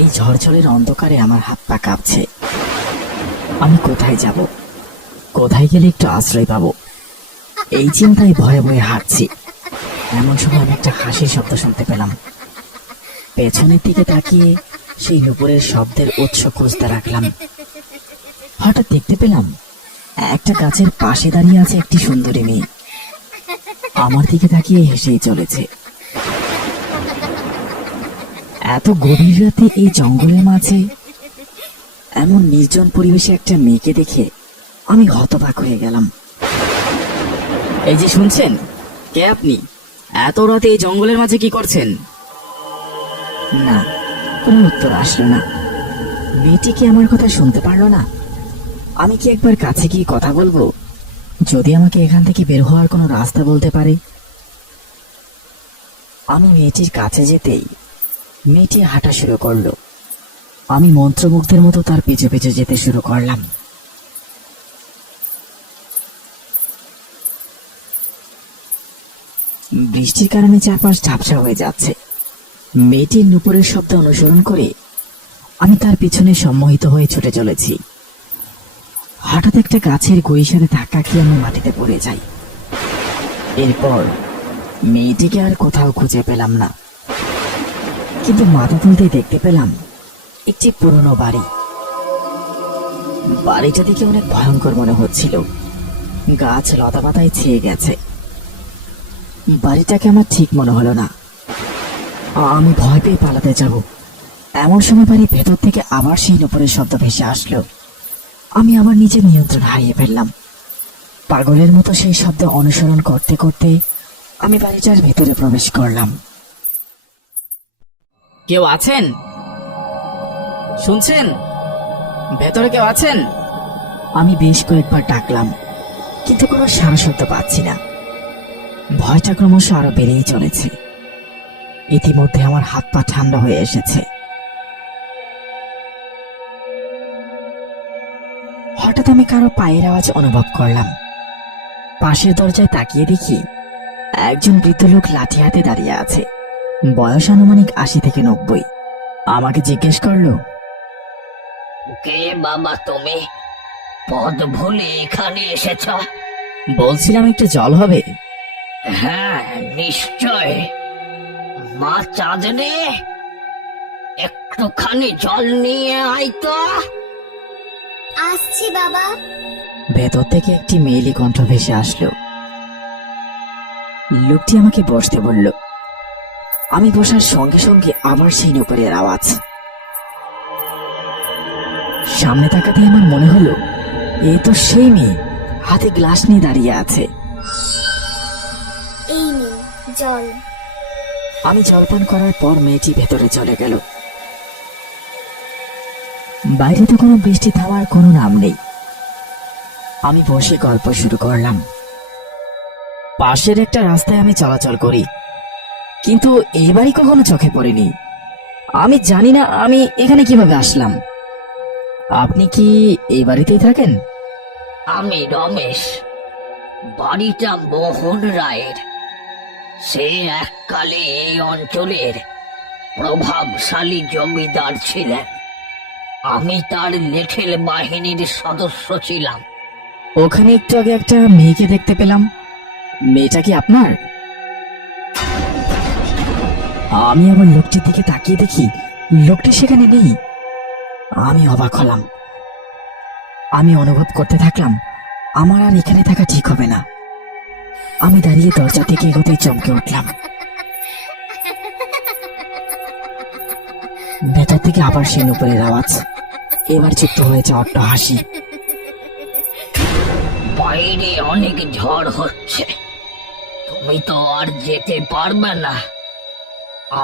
এই ঝড়ঝড়ের অন্ধকারে আমার হাত পা কাঁপছে। আমি কোথায় যাব, কোথায় গেলে একটু আশ্রয় পাবো, এই চিন্তায় ভয়ে ভয়ে হাঁটছি। এমন সময় আমি একটা হাসির শব্দ শুনতে পেলাম। পেছনের দিকে তাকিয়ে সেই নুপুরের শব্দের উৎস খুঁজতে রাখলাম। হঠাৎ দেখতে পেলাম একটা গাছের পাশে দাঁড়িয়ে আছে একটি সুন্দরী মেয়ে। আমার দিকে তাকিয়ে হেসেই চলেছে। এত গভীর রাতে এই জঙ্গলের মাঝে এমন নির্জন পরিবেশে একটা মেয়েকে দেখে আমি হতবাক হয়ে গেলাম। এই যে শুনছেন, কে আপনি? এত রাতে এই জঙ্গলের মাঝে কি করছেন? না, কোনো উত্তর আসলো না। মেয়েটি কি আমার কথা শুনতে পারলো না? আমি কি একবার কাছে গিয়ে কথা বলবো, যদি আমাকে এখান থেকে বের হওয়ার কোনো রাস্তা বলতে পারে? আমি মেয়েটির কাছে যেতেই মেয়েটি হাঁটা শুরু করলো। আমি মন্ত্রমুগ্ধের মতো তার পিছু পিছু যেতে শুরু করলাম। বৃষ্টির কারণে চারপাশ ঝাপসা হয়ে যাচ্ছে। মেয়েটির নুপুরের শব্দ অনুসরণ করে আমি তার পিছনে সম্মোহিত হয়ে ছুটে চলেছি। হঠাৎ একটা গাছের গুঁড়ির সাথে ধাক্কা খেয়ে আমি মাটিতে পড়ে যাই। এরপর মেয়েটিকে আর কোথাও খুঁজে পেলাম না, কিন্তু মাথা তুলতে দেখতে পেলাম একটি পুরনো বাড়ি। বাড়িটা দেখে অনেক ভয়ঙ্কর মনে হচ্ছিল। গাছ লতা পাতায় ছেয়ে গেছে। বাড়িটাকে আমার ঠিক মনে হলো না। আমি ভয় পেয়ে পালাতে যাব, এমন সময় বাড়ির ভেতর থেকে আবার সেই নুপুরের শব্দ ভেসে আসলো। আমি আবার নিজের নিয়ন্ত্রণ হারিয়ে ফেললাম। পাগলের মতো সেই শব্দ অনুসরণ করতে করতে আমি বাড়িটার ভেতরে প্রবেশ করলাম। কেউ আছেন? শুনছেন? ভেতরে কেউ আছেন? আমি বেশ কয়েকবার ডাকলাম, কিন্তু কোনো সাড়া শব্দ পাচ্ছি না। ভয়টা ক্রমশ আরো বেড়েই চলেছে। ইতিমধ্যে আমার হাত পা ঠান্ডা হয়ে এসেছে। হঠাৎ আমি কারো পায়ের আওয়াজ অনুভব করলাম। পাশের দরজায় তাকিয়ে দেখি একজন বৃদ্ধ লোক লাঠি হাতে দাঁড়িয়ে আছে। বয়স আনুমানিক 80 থেকে 90। আমাকে জিজ্ঞেস করলো, কে বাবা তুমি? পথ ভুলে এখানে এসেছ? বলছিলাম একটু জল হবে? হ্যাঁ, নিশ্চয়। মা চাঁদনি, একটুখানি জল নিয়ে আয় তো। আসছি বাবা। ভেতর থেকে একটি মেয়েলি কণ্ঠ ভেসে আসলো। লোকটি আমাকে বসতে বলল। আমি বসার সঙ্গে সঙ্গে আবার সেই নুপুরের আওয়াজ। সামনে তাকাতে আমার মনে হলো এ তো সেই মেয়ে, হাতে গ্লাস নিয়ে দাঁড়িয়ে আছে। এই নিন জল। আমি জলপান করার পর মেয়েটি ভেতরে চলে গেল। বাইরে তো কোনো বৃষ্টি থামার কোনো নাম নেই। আমি বসে গল্প শুরু করলাম। পাশের একটা রাস্তায় আমি চলাচল করি, কিন্তু এবারই কখনো চোখে পড়েনি। আমি জানি না আমি এখানে কিভাবে আসলাম। আপনি কি এই বাড়িতেই থাকেন? আমি রমেশ। বাড়িটা মোহন রায়ের। সে এককালে এই অঞ্চলের প্রভাবশালী জমিদার ছিলেন। আমি তার লেঠেল বাহিনীর সদস্য ছিলাম। ওখানে একটু আগে একটা মেয়েকে দেখতে পেলাম, মেয়েটা কি আপনার? আমি আবার লোকটির দিকে তাকিয়ে দেখি লোকটি সেখানে নেই। আমি অবাক হলাম। আমি অনুভব করতে থাকলাম আমার আর এখানে থাকা ঠিক হবে না। আমি দাঁড়িয়ে দরজা থেকে এগোতেই চমকে উঠলাম। ভেতর থেকে আবার সেই নুপুরের আওয়াজ। এবার যুক্ত হয়েছে অট্ট হাসি। বাইরে অনেক ঝড় হচ্ছে, তুমি তো আর যেতে পারবে না।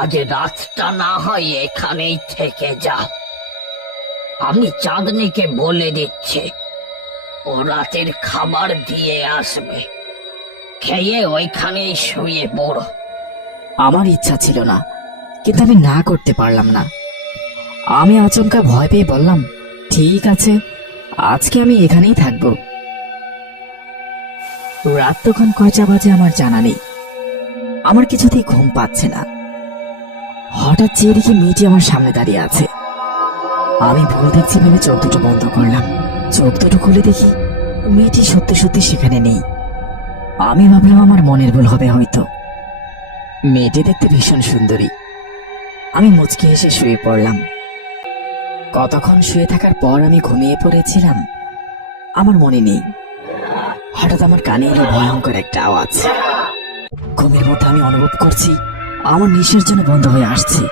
আজ রাতটা না হয় এখানেই থেকে যাও। আমি চাঁদনিকে বলে দিচ্ছি, ও রাতের খাবার দিয়ে আসবে। খেয়ে ওইখানেই শুয়ে পড়ো। আমার ইচ্ছা ছিল না, কিন্তু আমি না করতে পারলাম না। আমি আচমকা ভয় পেয়ে বললাম, ঠিক আছে, আজকে আমি এখানেই থাকবো। রাত তখন কয়টা বাজে আমার জানা নেই। আমার কিছুতেই ঘুম পাচ্ছে না। হঠাৎ চেয়ে দেখি মেয়েটি আমার সামনে দাঁড়িয়ে আছে। আমি ভুল দেখছি ভেবে চোখ দুটো বন্ধ করলাম। চোখ দুটো খুলে দেখি মেয়েটি সত্যি সত্যি সেখানে নেই। আমি ভাবলাম আমার মনের ভুল হবে হয়তো। মেয়েটি দেখতে ভীষণ সুন্দরী। আমি মুচকি হেসে শুয়ে পড়লাম। কতক্ষণ শুয়ে থাকার পর আমি ঘুমিয়ে পড়েছিলাম আমার মনে নেই। হঠাৎ আমার কানে এলো ভয়ঙ্কর একটা আওয়াজ। ঘুমের মধ্যে আমি অনুভব করছি আমার নিঃশ্বাস যেন বন্ধ হয়ে আসছে।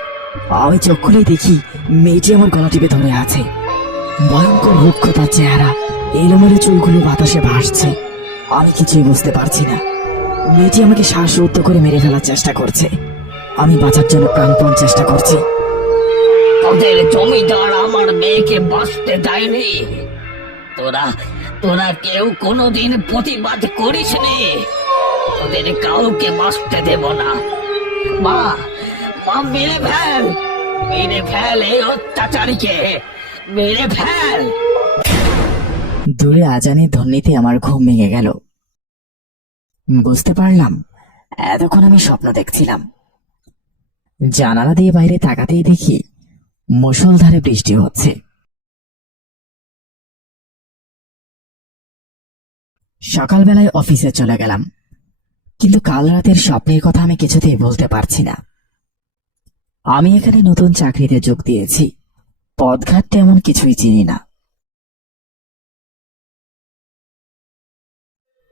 আমি চোখ খুলেই দেখি মেয়েটি আমার গলা টিপে ধরে আছে। ভয়ঙ্কর রুক্ষ তার চেহারা, এলোমেলো চুলগুলো বাতাসে ভাসছে। আমি কিছুই বুঝতে পারছি না। মেয়েটি আমাকে শ্বাসরুদ্ধ করে মেরে ফেলার চেষ্টা করছে। আমি বাঁচার জন্য প্রাণপণ চেষ্টা করছি। তোদের জমিদার আমার মেয়েকে বাঁচতে দেয়নি। তোরা তোরা কেউ কোনোদিন প্রতিবাদ করিসনি। তোদের কাউকে বাঁচতে দেব না। মা মা মেরে ফেল, মেরে ফেল এই অত্যাচারীকে, মেরে ফেল। দূরে আজানের ধ্বনিতে আমার ঘুম ভেঙে গেল। বুঝতে পারলাম এতক্ষণ আমি স্বপ্ন দেখছিলাম। জানালা দিয়ে বাইরে তাকাতেই দেখি মুষলধারে বৃষ্টি হচ্ছে। সকালবেলায় অফিসে চলে গেলাম, কিন্তু কাল রাতের স্বপ্নের কথা আমি কিছুতেই বলতে পারছি না। আমি এখানে নতুন চাকরিতে যোগ দিয়েছি, পদঘাট তেমন কিছুই চিনি না।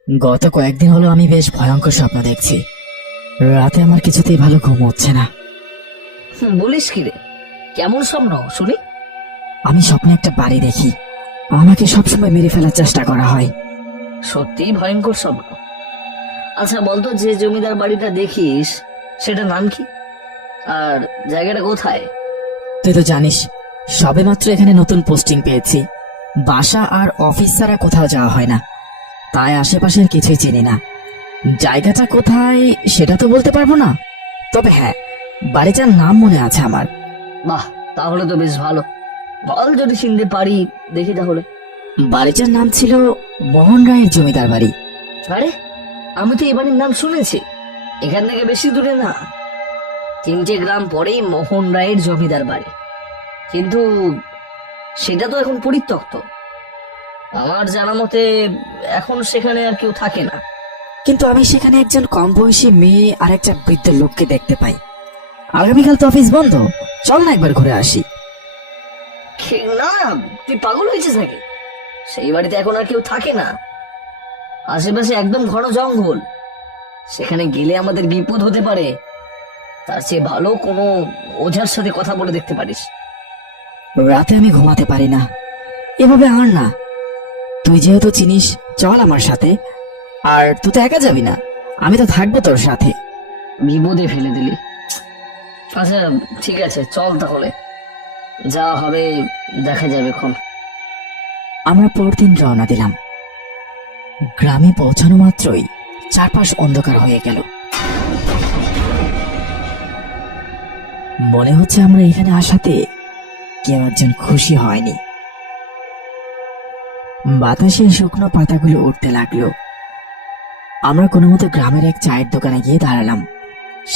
গত কয়েকদিন হলো আমি বেশ ভয়ঙ্কর স্বপ্ন দেখছি। রাতে আমার কিছুতেই ভালো ঘুম হচ্ছে না। বলিস কি রে, কেমন স্বপ্ন শুনি? আমি স্বপ্নে একটা বাড়ি দেখি, আমাকে সবসময় মেরে ফেলার চেষ্টা করা হয়। সত্যি ভয়ঙ্কর স্বপ্ন। আচ্ছা বলতো, যে জমিদার বাড়িটা দেখিস সেটা নাম কি, আর জায়গাটা কোথায়? তুই তো জানিস সবেমাত্র এখানে নতুন পোস্টিং পেয়েছি। বাসা আর অফিস ছাড়া কোথাও যাওয়া হয় না, তাই আশেপাশের কিছুই চিনি না। জায়গাটা কোথায় সেটা তো বলতে পারবো না, তবে হ্যাঁ বাড়িটার নাম মনে আছে আমার। বাহ, তাহলে তো বেশ ভালো। বল যদি চিনতে পারি দেখি তাহলে। বাড়িটার নাম ছিল মোহন রায়ের জমিদার বাড়ি। আরে, আমি তো এই বাড়ির নাম শুনেছি। এখান থেকে বেশি দূরে না, 3টে গ্রাম পরেই মোহন রায়ের জমিদার বাড়ি। কিন্তু সেটা তো এখন পরিত্যক্ত। আমার জানা মতে এখন সেখানে আর কেউ থাকে না। কিন্তু আমি সেখানে একজন কম বয়সী মেয়ে আর একটা বৃদ্ধ লোককে দেখতে পাই। আগামীকাল তো অফিস বন্ধ, চল না একবার ঘুরে আসি। না, তুই পাগল হয়েছিস নাকি? সেই বাড়িতে এখন আর কেউ থাকে না। আশেপাশে একদম ঘন জঙ্গল, সেখানে গেলে আমাদের বিপদ হতে পারে। তার চেয়ে ভালো কোনো ওঝার সাথে কথা বলে দেখতে পারিস। রাতে আমি ঘুমাতে পারি না, এভাবে আর না। তুই যেহেতু চিনিস চল আমার সাথে। আর তুই তো একা যাবি না, আমি তো থাকবো তোর সাথে। বিপদে ফেলে দিলি। আচ্ছা ঠিক আছে, চল তাহলে, যা হবে দেখা যাবে খন। আমরা পরদিন রওনা দিলাম। গ্রামে পৌঁছানো মাত্রই চারপাশ অন্ধকার হয়ে গেল। মনে হচ্ছে আমরা এখানে আসাতে কেউ একজন খুশি হয়নি। বাতাসে শুকনো পাতাগুলো উঠতে লাগলো। আমরা কোনো মতো গ্রামের এক চায়ের দোকানে গিয়ে দাঁড়ালাম।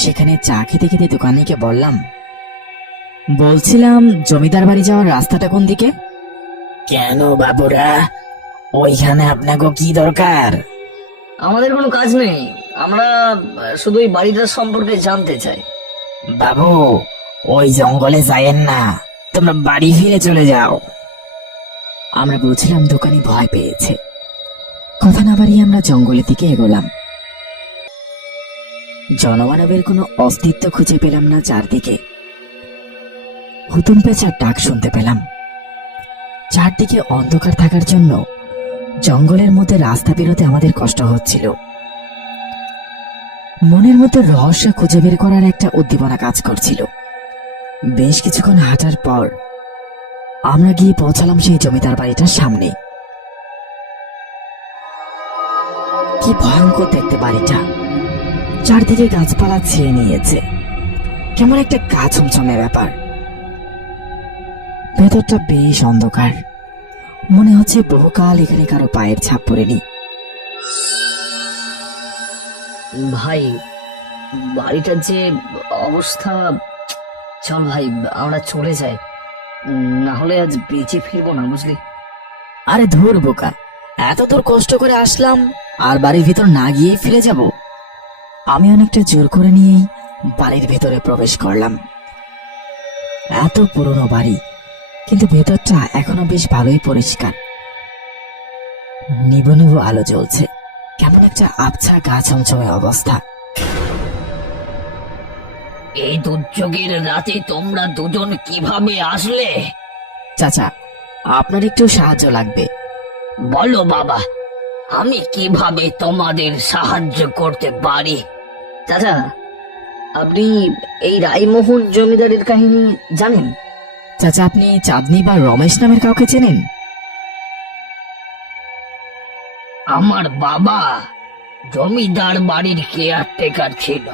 সেখানে চা খেতে খেতে দোকানিকে বললাম, বলছিলাম জমিদার বাড়ি যাওয়ার রাস্তাটা কোন দিকে? কেন বাবুরা, ওইখানে আপনাকে কি দরকার? আমাদের কোনো কাজ নেই, আমরা শুধু এই বাড়িটার সম্পর্কে জানতে চাই। বাবু, ওই জঙ্গলে যায়েন না, তোমরা বাড়ি ফিরে চলে যাও। আমরা বুঝলাম দোকানি ভয় পেয়েছে। কথা না বাড়িয়ে আমরা জঙ্গলের দিকে এগোলাম। জনমানবের কোনো অস্তিত্ব খুঁজে পেলাম না চারদিকে। হুতুম পেঁচার ডাক শুনতে পেলাম। চারদিকে অন্ধকার থাকার জন্য জঙ্গলের মধ্যে রাস্তা বেরোতে আমাদের কষ্ট হচ্ছিল। মনের মধ্যে রহস্য খুঁজে বের করার একটা উদ্দীপনা কাজ করছিল। বেশ কিছুক্ষণ হাঁটার পর আমরা গিয়ে পৌঁছালাম সেই জমিদার বাড়িটার সামনে। কি ভয়ঙ্কর দেখতে বাড়িটা! চারদিকে গাছপালা ছেয়ে নিয়েছে, কেমন একটা গা ছমছমে ব্যাপার। ভেতরটা বেশ অন্ধকার, মনে হচ্ছে বহুকাল এখানে কারো পায়ের ছাপ পড়েনি। ভাই, বাড়িটার যে অবস্থা, চল ভাই আমরা চলে যাই। না হলে আজ বেঁচে ফিরবো না, বুঝলি? আরে ধুর বোকা, এত দূর কষ্ট করে আসলাম আর বাড়ির ভিতর না গিয়ে ফিরে যাব? আমি অনেকটা জোর করে নিয়েই বাড়ির ভেতরে প্রবেশ করলাম। এত পুরনো বাড়ি, কিন্তু ভেতরটা এখনো বেশ ভালোই পরিষ্কার। নিবু নিবু আলো জ্বলছে, কেমন একটা আবছা গা ছমছমে অবস্থা। এই দুর্যোগের রাতে তোমরা দুজন কিভাবে আসলে? চাচা, আপনার একটু সাহায্য লাগবে। বলো বাবা, আমি কিভাবে তোমাদের সাহায্য করতে পারি? চাচা, আপনি এই রায়মোহন জমিদারের কাহিনী জানেন? চাচা, আপনি চাঁদনি বা রমেশ নামের কাউকে চেনেন? আমার বাবা জমিদার বাড়ির কেয়ারটেকার ছিল।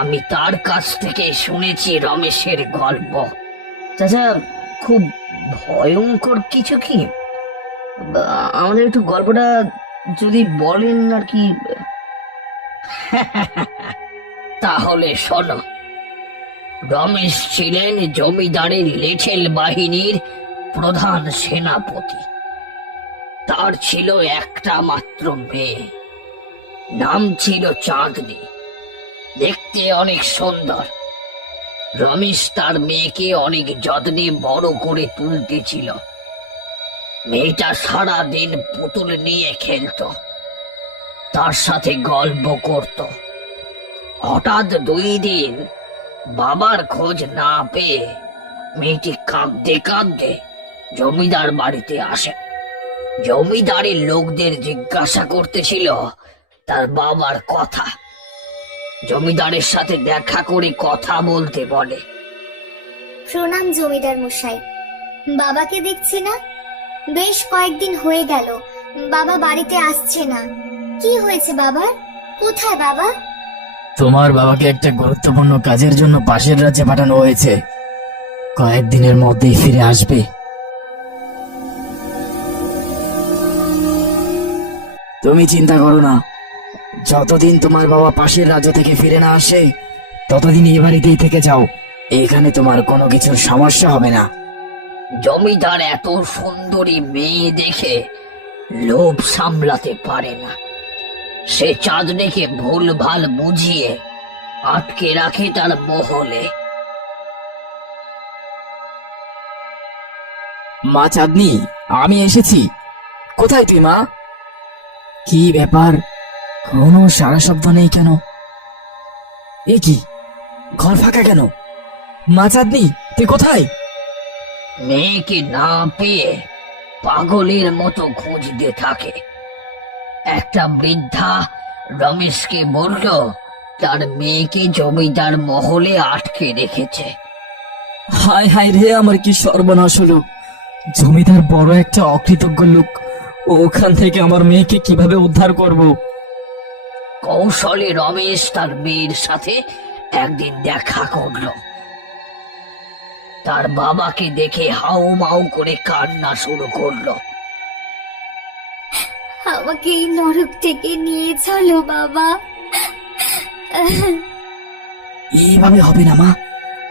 আমি তার কাছ থেকে শুনেছি রমেশের গল্প। চাচা, খুব ভয়ঙ্কর কিছু কি? আমাদের একটু গল্পটা যদি বলেন আর কি। তাহলে শোনো। রমেশ ছিলেন জমিদারের লেঠেল বাহিনীর প্রধান সেনাপতি। তার ছিল একটা মাত্র মেয়ে, নাম ছিল চাঁদনি। দেখতে অনেক সুন্দর। রমেশ তার মেয়েকে অনেক যত্নে বড় করে তুলতেছিল। মেয়েটা সারা দিন পুতুল নিয়ে খেলতো, তার সাথে গল্প করত। হঠাৎ 2 দিন বাবার খোঁজ না পেয়ে মেয়েটি কাঁদতে কাঁদতে জমিদার বাড়িতে আসে। জমিদারের লোকদের জিজ্ঞাসা করতেছিল তার বাবার কথা। জমিদারের সাথে দেখা করে কথা বলতে বলে। প্রণাম জমিদার মশাই, বাবাকে দেখছি না, বেশ কয়েকদিন হয়ে গেল বাবা বাড়িতে আসছে না। কি হয়েছে বাবার? কোথায় বাবা? তোমার বাবাকে একটা গুরুত্বপূর্ণ কাজের জন্য পাশের রাজ্যে পাঠানো হয়েছে, কয়েকদিনের মধ্যেই ফিরে আসবে। তুমি চিন্তা করো না, যতদিন তোমার বাবা পাশের রাজ্য থেকে ফিরে না আসে ততদিন এই বাড়িতেই থেকে যাও। এখানে তোমার কোনো কিছুর সমস্যা হবে না। জমিদার এত সুন্দরী মেয়ে দেখে লোভ সামলাতে পারে না। সে চাঁদনিকে ভুলভাল বুঝিয়ে আটকে রাখে তার মহলে। মা চাঁদনি, আমি এসেছি। কোথায় তুই মা? কি ব্যাপার, কোনো সারা শব্দ নেই কেন? এ কি, ঘর ফাঁকা কেন? মা চাঁদনি, তুই কোথায়? মেয়েকে না পেয়ে পাগলের মতো খুঁজতে থাকে। একটা বৃদ্ধা রমেশকে বলল তার মেয়েকে জমিদার মহলে আটকে রেখেছে। হায় হায় রে, আমার কি সর্বনাশ হলো! জমিদার বড় একটা অকৃতজ্ঞ লোক, ওখান থেকে আমার মেয়েকে কিভাবে উদ্ধার করব? কৌশলে রমেশ তার মেয়ের সাথে একদিন দেখা করলো। তার বাবাকে দেখে হাউ মাউ করে কান্না শুরু করলো। আমাকে এই নরক থেকে নিয়ে চলো বাবা। এইভাবে হবে না মা,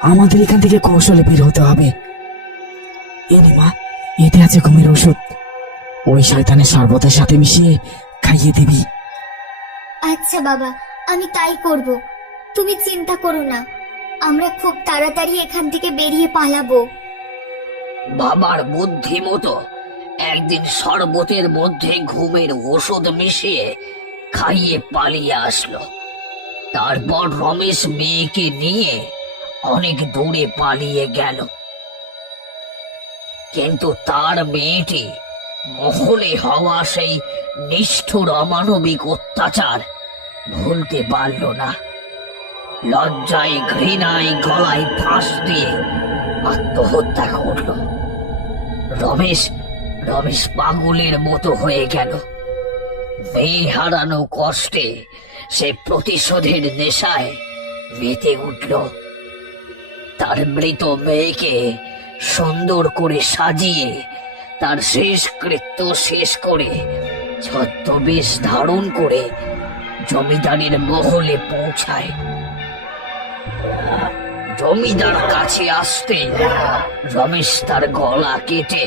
আমাদের এখান থেকে কৌশলে বের হতে হবে। এ নে মা, এতে আছে ঘুমের ওষুধ, ওই শয়তানের শরবতের সাথে মিশিয়ে খাইয়ে দিবি। আচ্ছা বাবা, আমি তাই করব, তুমি চিন্তা করো না। আমরা খুব তাড়াতাড়ি এখান থেকে বেরিয়ে পালাবো। বাবার বুদ্ধি মতো একদিন শরবতের মধ্যে ঘুমের ওষুধ মিশিয়ে খাইয়ে পালিয়ে আসলো। তারপর রমেশ মেয়েকে নিয়ে অনেক দূরে পালিয়ে গেল। কিন্তু তার মেয়েটি মহলে হওয়া সেই নিষ্ঠুর অমানবিক অত্যাচার ভুলতে পারল না। লজ্জায় ঘৃণায় গলায় ফাঁস দিয়ে আত্মহত্যা করল। রমেশ রমেশ পাগলের মতো হয়ে গেল। মেয়ে হারানো কষ্টে সে প্রতিশোধের নেশায় মেতে উঠল। তার মৃত মেয়েকে সুন্দর করে সাজিয়ে তার শেষ কৃত্য শেষ করে ছদ্মবেশ ধারণ করে জমিদারের মহলে পৌঁছায়। জমিদার কাছে আসতে রমেশ তার গলা কেটে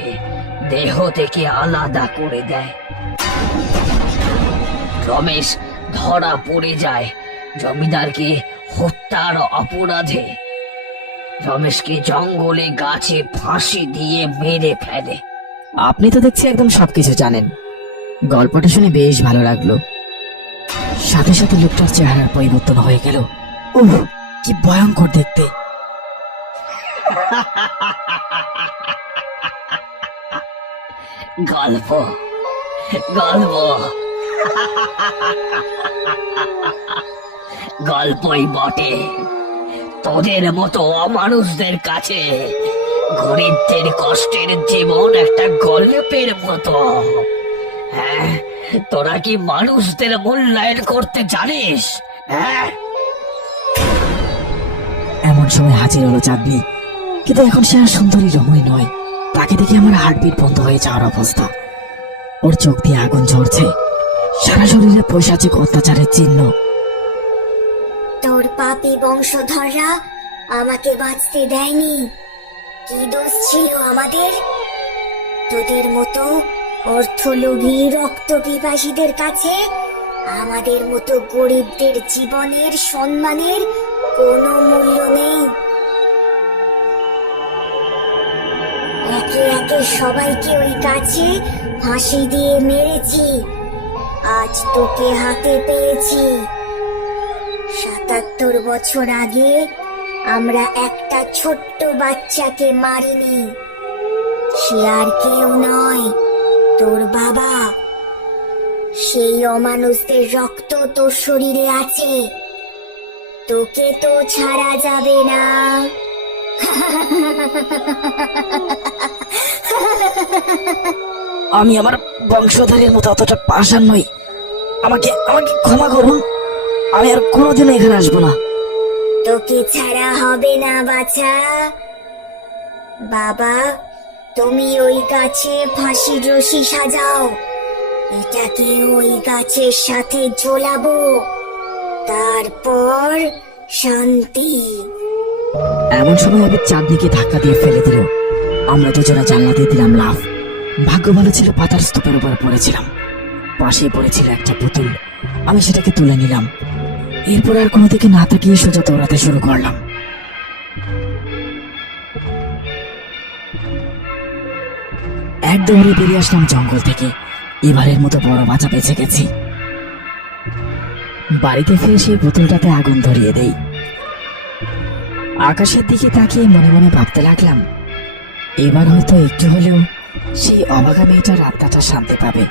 দেহ থেকে আলাদা করে দেয়। রমেশ ধরা পড়ে যায় জমিদারকে হত্যার অপরাধে। রমেশকে জঙ্গলে গাছে ফাঁসি দিয়ে মেরে ফেলে। আপনি তো দেখছি একদম সবকিছু জানেন। গল্পটা শুনে বেশ ভালো লাগলো। সাথে সাথে লোকটার চেহারার পরিবর্তন হয়ে গেল। উহ, কি ভয়ঙ্কর দেখতে। গল্প গল্প গল্পই বটে। তোদের মতো অমানুষদের কাছে গরিবদের কষ্টের জীবন একটা গল্পের মতো। হ্যাঁ, তোরা কি মানুষদের মূল্যায়ন করতে জানিস? হ্যাঁ, এমন সময় হাজির হলো চাঁদনি। কিন্তু এখন সে আর সুন্দরী রমণী নয়। তাকে দেখে আমার হার্টবিট বন্ধ হয়ে যাওয়ার অবস্থা। ওর চোখ দিয়ে আগুন ঝরছে, সারা শরীরে পৈশাচিক অত্যাচারের চিহ্ন। তোর পাপী বংশধররা আমাকে বাঁচতে দেয়নি। কি দোষ ছিল আমাদের? তোদের মতো অর্থলোভী রক্ত পিপাসীদের কাছে আমাদের মতো গরিবদের জীবনের সম্মানের কোনো মূল্য নেই। একে একে সবাইকে ওই গাছে ফাঁসি দিয়ে মেরেছি। আজ তোকে হাতে পেয়েছি। ৭৭ বছর আগে আমরা একটা ছোট্ট বাচ্চাকে মারিনি। সে আর কেউ নয়, তোর বাবা। সেই অমানুষদের রক্ত তোর শরীরে আছে। তোকে তো ছাড়া যাবে না। আমি আমার বংশধরের মতো অতটা পাষাণ নই। আমাকে আমাকে ক্ষমা করুন। আমি আর কোনোদিনও এখানে আসবো না। তোকে ছাড়া হবে না বাছা। বাবা, তুমি ওই গাছে ফাঁসির রশি সাজাও। এটাকে ওই গাছের সাথে ঝোলাবো। তারপর শান্তি। এমন সময় আমি চাঁদনিকে ধাক্কা দিয়ে ফেলে দিল। আমরা দুজনে জানলা দিয়ে দিলাম লাফ। ভাগ্য ভালো ছিল, পাতার স্তূপের উপর পড়েছিলাম। পাশে পড়েছিল একটা পুতুল। আমি সেটাকে তুলে নিলাম। এরপর আর কোনো দিকে না তাকিয়ে সোজা দৌড়াতে শুরু করলাম। এক দৌড়ে বেরিয়ে আসলাম জঙ্গল থেকে। এবারের মতো বড় বাঁচা বেঁচে গেছি। বাড়িতে ফিরে সেই বোতলটাতে আগুন ধরিয়ে দেই। আকাশের দিকে তাকিয়ে মনে মনে ভাবতে লাগলাম, এবার হয়তো একটু হলেও সেই অবাগা মেয়েটার আত্মাটা শান্তি পাবে।